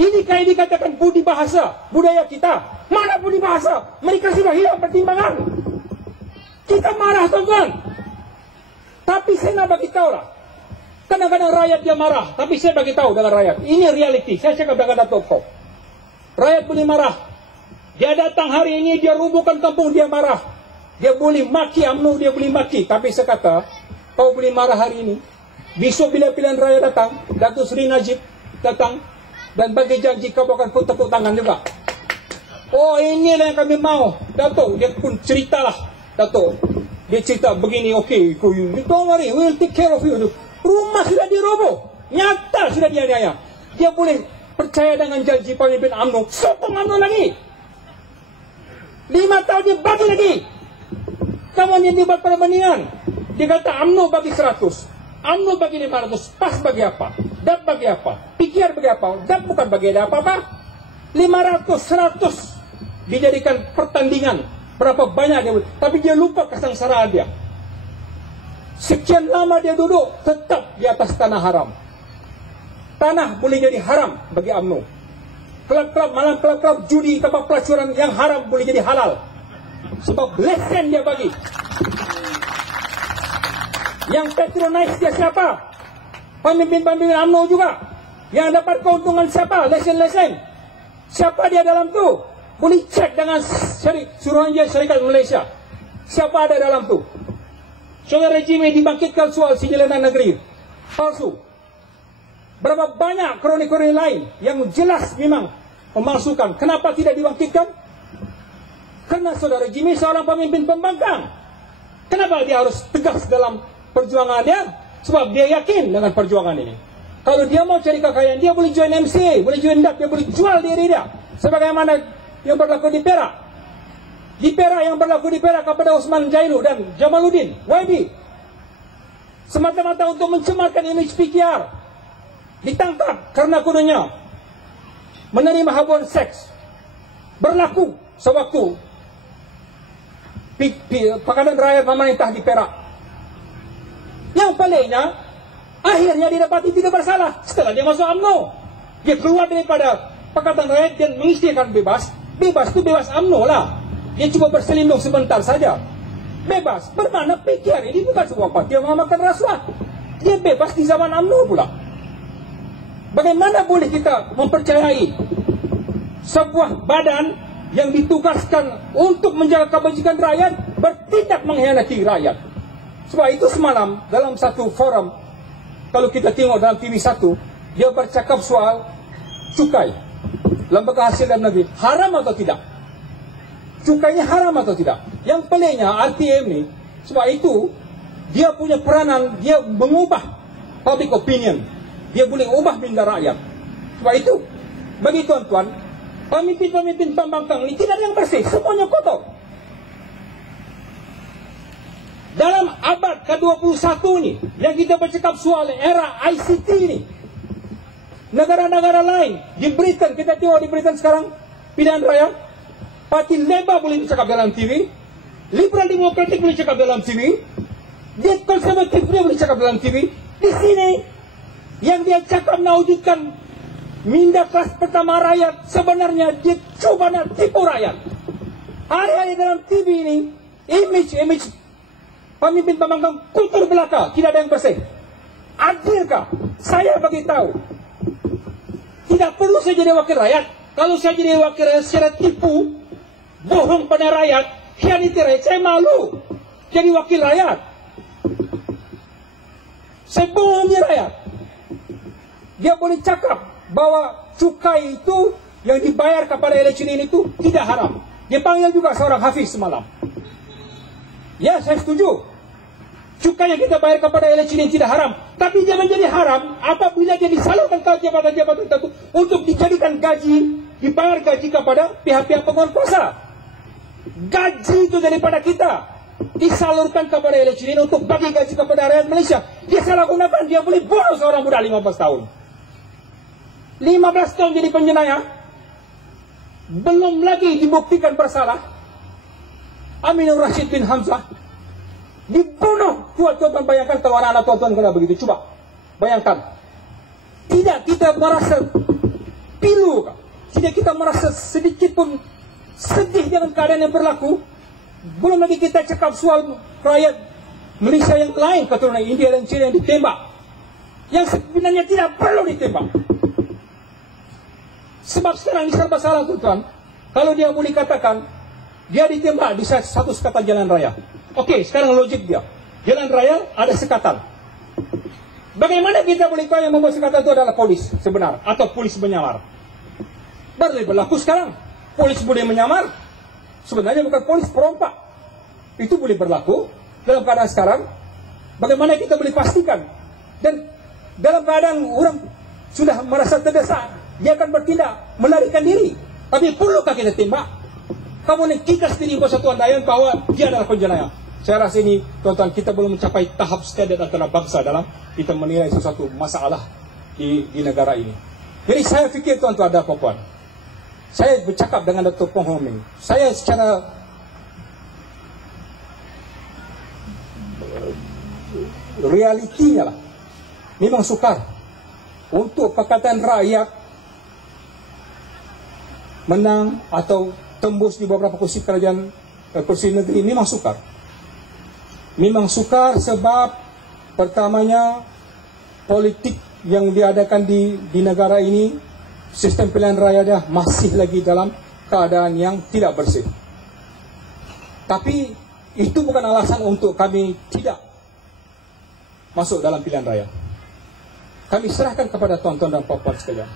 Ini kayak dikatakan budi bahasa, budaya kita. Mana budi bahasa? Mereka sudah hilang pertimbangan. Kita marah, tuan-tuan. Tapi saya nak bagi tahu lah. Kadang-kadang rakyat dia marah, tapi saya bagi tahu dengan rakyat. Ini reality. Saya cakap dengan Dato' Kau. Rakyat boleh marah. Dia datang hari ini, dia rubuhkan kampung, dia marah. Dia boleh maki UMNO, dia boleh maki. Tapi saya kata, kau boleh marah hari ini. Besok bila pilihan raya datang, Datuk Seri Najib datang dan bagi janji kau akan pun tepuk tangan juga. Oh, inilah yang kami mau. Datuk, dia pun ceritalah. Datuk, dia cerita begini, okay, don't worry, we will take care of you. Rumah sudah diroboh, nyata sudah dianiaya. Dia boleh percaya dengan janji pemimpin UMNO, sokong UMNO lagi. 5 tahun dia bagi lagi. Kamu yang dibuat perbandingan. Dia kata UMNO bagi 100, UMNO bagi 500, PAS bagi apa? DAP bagi apa? PKR bagi apa? DAP bukan bagi ada apa-apa. 500, 100 dijadikan pertandingan. Berapa banyak dia boleh. Tapi dia lupa kesengsaraan dia. Sekian lama dia duduk tetap di atas tanah haram. Tanah boleh jadi haram bagi UMNO. Kelab-kelab malam, kelab-kelab judi, tempat pelacuran yang haram boleh jadi halal. Sebab lesen dia bagi. Yang patronize dia siapa? Pemimpin-pemimpin UMNO juga. Yang dapat keuntungan siapa? Lesen-lesen. Siapa dia dalam tu? Boleh cek dengan Suruhanjaya Syarikat Malaysia. Siapa ada dalam tu? Saudara rejim dibangkitkan soal sijalanan negeri. Palsu. Berapa banyak kroni-kroni lain yang jelas memang memalsukan. Kenapa tidak dibangkitkan? Karena saudara Jimmy seorang pemimpin pembangkang. Kenapa dia harus tegas dalam perjuangan dia? Sebab dia yakin dengan perjuangan ini. Kalau dia mau cari kekayaan, dia boleh join MCA, boleh join DAP, dia boleh jual diri dia. Sebagaimana yang berlaku di Perak. Di Perak yang berlaku di Perak kepada Osman Jailu dan Jamaluddin, YB. Semata-mata untuk mencemarkan image PKR. Ditangkap karena kononnya menerima habuan seks. Berlaku sewaktu Pakanan Rakyat pemerintah di Perak. Yang paliknya, akhirnya didapati tidak bersalah setelah dia masuk UMNO. Dia keluar daripada Pakatan Rakyat dan mengisytiharkan bebas. Bebas itu bebas UMNO lah. Dia cuma berselindung sebentar saja. Bebas bermakna PKR ini bukan sebuah parti yang mengamalkan rasuah. Dia bebas di zaman UMNO pula. Bagaimana boleh kita mempercayai sebuah badan yang ditugaskan untuk menjaga kebajikan rakyat bertindak mengkhianati rakyat? Sebab itu semalam dalam satu forum, kalau kita tengok dalam TV1, dia bercakap soal cukai lembaga hasil dalam negeri. Haram atau tidak? Cukainya haram atau tidak? Yang peliknya RTM ni, sebab itu dia punya peranan, dia mengubah public opinion. Dia boleh ubah minda rakyat. Sebab itu, bagi tuan-tuan, pemimpin-pemimpin pembangkang ini tidak ada yang bersih, semuanya kotor. Dalam abad ke-21 ini, yang kita bercakap soal era ICT ini, negara-negara lain, di Britain, kita tengok di Britain sekarang, pilihan raya, Parti Labour boleh dicakap dalam TV, Liberal Democratic boleh cakap dalam TV, dia konservatif dia boleh cakap dalam TV. Di sini, yang dia cakap mewujudkan minda kelas pertama rakyat, sebenarnya dia cuba nak tipu rakyat. Hari-hari dalam TV ini, image pemimpin pembangkang kultur belaka, tidak ada yang bersih. Adilkah? Saya bagi tahu, tidak perlu saya jadi wakil rakyat. Kalau saya jadi wakil rakyat secara tipu, bohong pada rakyat, khianati rakyat, saya malu jadi wakil rakyat. Saya bohongi rakyat. Dia boleh cakap bahwa cukai itu yang dibayar kepada election ini itu tidak haram. Dia panggil juga seorang hafiz semalam. Ya, saya setuju. Cukai yang kita bayar kepada election ini tidak haram. Tapi dia menjadi haram apabila dia disalurkan ke jabatan-jabatan tertentu untuk dijadikan gaji, dibayar gaji kepada pihak-pihak penguasa. Gaji itu daripada kita disalurkan kepada election ini untuk bagi gaji kepada rakyat Malaysia. Dia salah gunakan, dia boleh bunuh seorang budak 15 tahun. 15 tahun jadi penjenayah, belum lagi dibuktikan bersalah. Aminur Rashid bin Hamzah dibunuh. Tuan-tuan bayangkan kalau anak-anak tuan-tuan kena begitu. Coba bayangkan. Tidak kita merasa pilu tidak kita merasa sedikit pun sedih dengan keadaan yang berlaku. Belum lagi kita cakap soal rakyat Malaysia yang lain, keturunan India dan China yang ditembak, yang sebenarnya tidak perlu ditembak. Sebab sekarang ini serba salah, tuan-tuan. Kalau dia boleh katakan dia ditembak di satu sekatan jalan raya. Okey, sekarang logik dia. Jalan raya ada sekatan. Bagaimana kita boleh tahu yang membuat sekatan itu adalah polis sebenar atau polis menyamar? Baru berlaku sekarang. Polis boleh menyamar. Sebenarnya bukan polis, perompak. Itu boleh berlaku dalam keadaan sekarang. Bagaimana kita boleh pastikan? Dan dalam keadaan orang sudah merasa terdesak, dia akan bertindak, melarikan diri. Tapi perlukah kita tembak? Kemudian kita sendiri buat satu andaian bahwa dia adalah penjenayah. Saya rasa ini, tuan-tuan, kita belum mencapai tahap standar antara bangsa dalam kita menilai sesuatu masalah di negara ini. Jadi saya fikir, tuan-tuan dan puan-puan, saya bercakap dengan Dr. Pong Ho Meng. Saya secara realitinya lah, memang sukar untuk Pakatan Rakyat menang atau tembus di beberapa kursi kerajaan, kursi negeri. Memang sukar. Memang sukar sebab pertamanya politik yang diadakan di negara ini, sistem pilihan raya dia masih lagi dalam keadaan yang tidak bersih. Tapi itu bukan alasan untuk kami tidak masuk dalam pilihan raya. Kami serahkan kepada tuan-tuan dan puan-puan sekalian.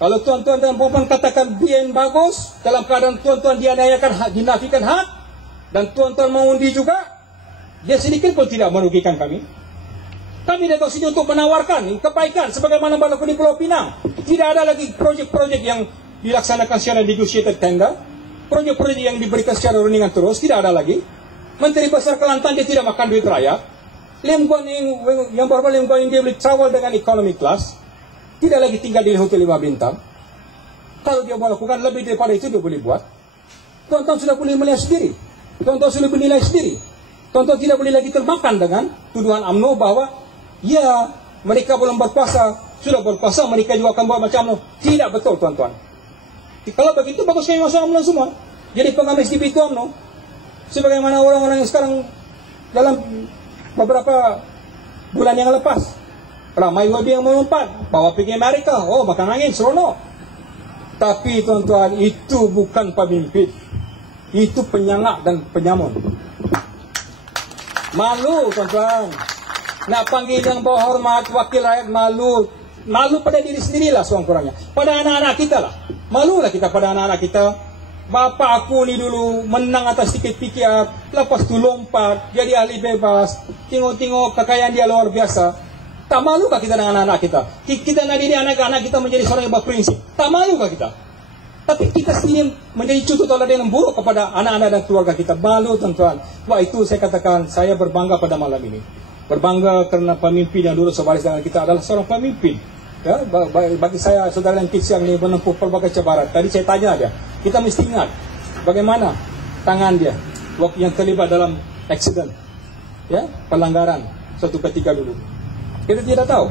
Kalau tuan-tuan dan puan-puan katakan BN bagus, dalam keadaan tuan-tuan dianiayakan hak, dinafikan hak, dan tuan-tuan mengundi juga, dia sedikit pun tidak merugikan kami. Kami datang sini untuk menawarkan kebaikan sebagaimana berlaku di Pulau Pinang. Tidak ada lagi projek-projek yang dilaksanakan secara negotiated tender. Projek-projek yang diberikan secara rundingan terus, tidak ada lagi. Menteri Besar Kelantan dia tidak makan duit rakyat. Lim Guan yang baru Lim Guan dia boleh travel dengan economy class. Tidak lagi tinggal di hotel 5 bintang. Kalau dia mau lakukan lebih daripada itu, dia boleh buat. Tuan-tuan sudah boleh melihat sendiri. Tuan-tuan sudah menilai sendiri. Tuan-tuan tidak boleh lagi termakan dengan tuduhan UMNO bahwa ya, mereka belum berkuasa, sudah berkuasa, mereka juga akan buat macam UMNO. Tidak betul, tuan-tuan. Kalau begitu, bagus kami masuk UMNO semua. Jadi pengamis di itu UMNO. Sebagaimana orang-orang yang sekarang dalam beberapa bulan yang lepas, ramai wabi yang melompat, bawa pergi Amerika, oh makan angin, seronok. Tapi tuan-tuan, itu bukan pemimpin. Itu penyangak dan penyamun. Malu, tuan-tuan. Nak panggil yang bawa hormat, wakil rakyat, malu. Malu pada diri sendirilah seorang-kurangnya. Pada anak-anak kita lah. Malulah kita pada anak-anak kita. Bapa aku ni dulu menang atas tiket PKR, lepas tu lompat, jadi ahli bebas. Tengok-tengok kekayaan dia luar biasa. Tak malukah kita dengan anak-anak kita? Kita nak didik anak-anak kita menjadi seorang yang berprinsip. Tak malukah kita? Tapi kita sendiri menjadi contoh teladan yang buruk kepada anak-anak dan keluarga kita. Malu, tuan-tuan. Wah, itu saya katakan, saya berbangga pada malam ini. Berbangga kerana pemimpin yang dulu sebaris dengan kita adalah seorang pemimpin. Ya, bagi saya, saudara yang kecil yang menempuh pelbagai cabaran. Tadi saya tanya dia, kita mesti ingat bagaimana tangan dia waktu yang terlibat dalam accident, ya, pelanggaran suatu ketika dulu. Kita tidak tahu,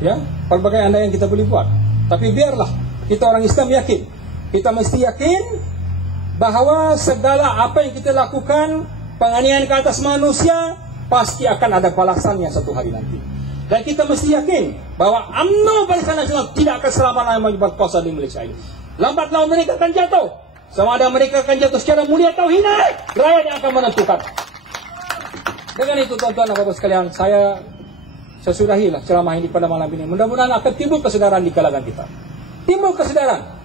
ya, pelbagai andaian kita boleh buat. Tapi biarlah, kita orang Islam yakin. Kita mesti yakin bahawa segala apa yang kita lakukan, penganiayaan ke atas manusia, pasti akan ada balasannya satu hari nanti. Dan kita mesti yakin bahawa UMNO Barisan Nasional tidak akan selama-lamanya berkuasa di Malaysia ini. Lambat laun mereka akan jatuh. Sama ada mereka akan jatuh secara mulia atau hina, rakyat yang akan menentukan. Dengan itu, tuan-tuan dan bapak sekalian, saya sudahilah ceramah ini pada malam ini. Mudah-mudahan akan timbul kesedaran di kalangan kita. Timbul kesedaran.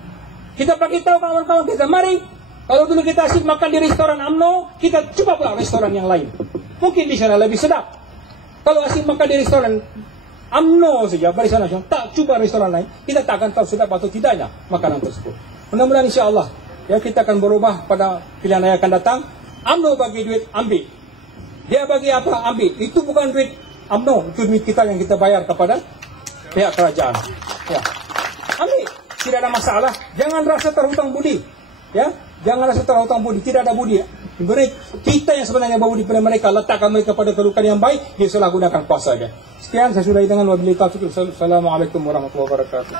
Kita bagi tahu kawan-kawan kita, mari, kalau dulu kita asyik makan di restoran UMNO, kita coba pula restoran yang lain. Mungkin di sana lebih sedap. Kalau asyik makan di restoran UMNO saja, Barisan Nasional, tak cuba restoran lain, kita tak akan tahu sedap atau tidaknya makanan tersebut. Mudah-mudahan insya-Allah ya, kita akan berubah pada pilihan yang akan datang. UMNO bagi duit, ambil. Dia bagi apa? Ambil. Itu bukan duit UMNO, itu duit kita yang kita bayar kepada pihak kerajaan. Ya. Ambil. Tidak ada masalah. Jangan rasa terhutang budi. Ya, jangan rasa terhutang budi. Tidak ada budi. Kita yang sebenarnya berbudi pada mereka, letakkan mereka pada kedudukan yang baik, dia salah gunakan kuasa dia. Sekian, saya sudahi dengan wabillahi taufiq. Assalamualaikum warahmatullahi wabarakatuh.